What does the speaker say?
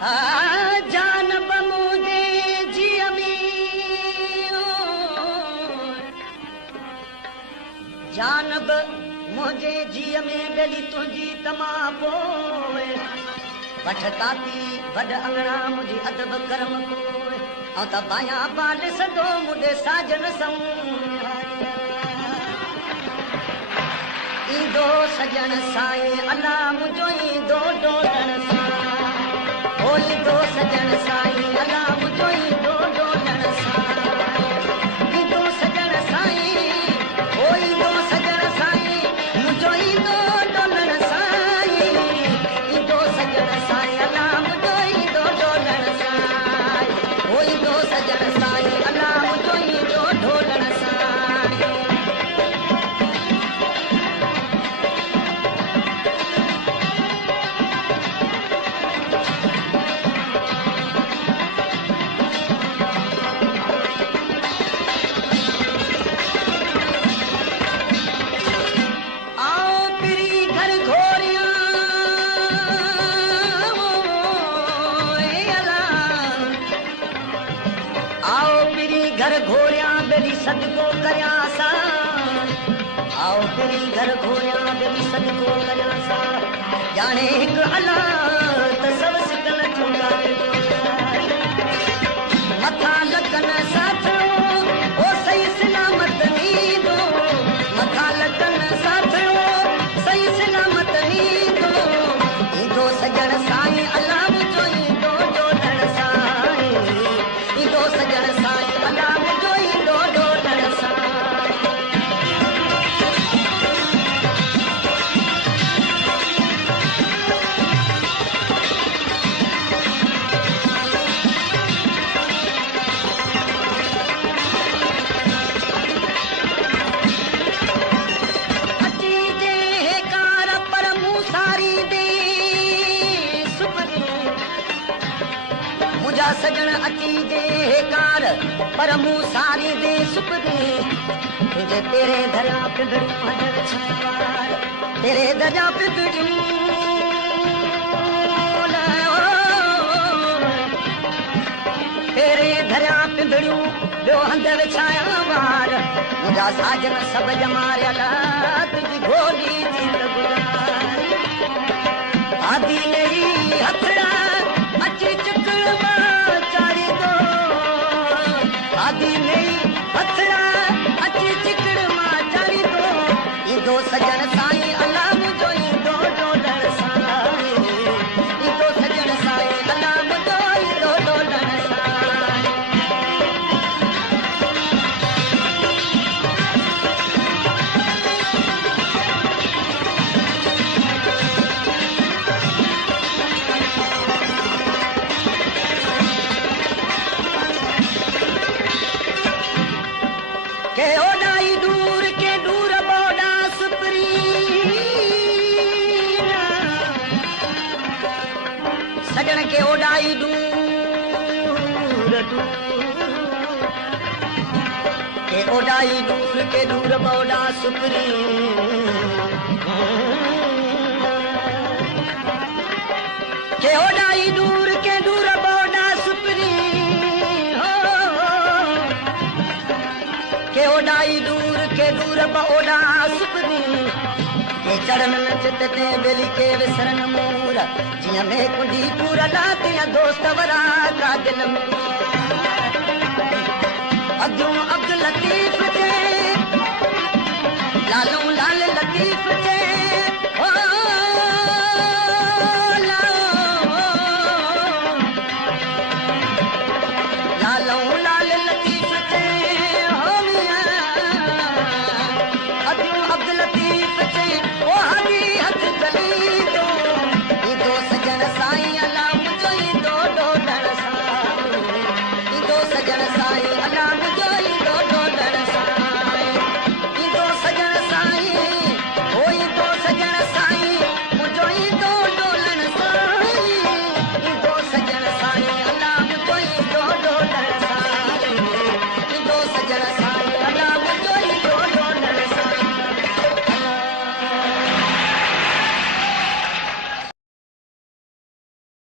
जानब मुझे जिया में जानब मुझे जिया में बेली तुझी तमा पोए वठताती वड अंगड़ा मुझी अदब करम कोए औ त बाया बाल सदो मुझे साजन सम ईंदो सजन साईं अला मुझो ईंदो डोलण सां ओ ईंदो सजन साईं अला मुझो ईंदो डोलण सां ईंदो सजन साईं ओ ईंदो सजन साईं मुझो ईंदो डोलण साईं ईंदो सजन साईं अला मुझो ईंदो डोलण साईं ओ ईंदो सजन साईं अला मुझो ईंदो डोलण साईं घर घोरिया बेली सदको करिया सा आओ तेरी घर घोरिया बेली सदको करिया सा जाने एक अला त सब सिकल चुंगा मथा लगन साथो ओ सही सलामत नींदो मथा लगन साथो सही सलामत नींदो ईंदो सजण साईं अला मुझो ईंदो डोलण साईं ईंदो सजण साईं अला मुझो ईंदो डोलण साईं अची जे कार पर मूं सारी दे सुपरी मुझा सजण अची जे कार पर मूं सारी दे सुपरी तुझे तेरे दरिया पिंडड़ू हंडर छावार तेरे दरिया पिंडड़ू तेरे दरिया पिंडड़ू ॿियो हंधि छाया वार मुंहिंजा साजन सभु जमारियल तुंहिंजी गोली जी गुज़ार आदि नई हथड़ा अची चुकड़ मां चाढ़ी दो आदि नई हथड़ा अची चिकड़ मां चाढ़ी दो ईंदो सजण साईं अला मुझो ईंदो डोलण साईं ईंदो सजण साईं अला मुझो ईंदो डोलण साईं के ओडाई दूर के दूर बोडा सुपरी सजण के ओडाई दूर के ओडाई दूर के दूर बोडा सुपरी के ओडाई दूर के दूर बोडा सुपरी हो के ओडाई दूर के दूर बोडा सुपरी के चढ़न चित ते बेली के विसरन मूर जिया में कुंडी पूरा लाते दोस्त वरा का दिल में अब्दुल लतीफ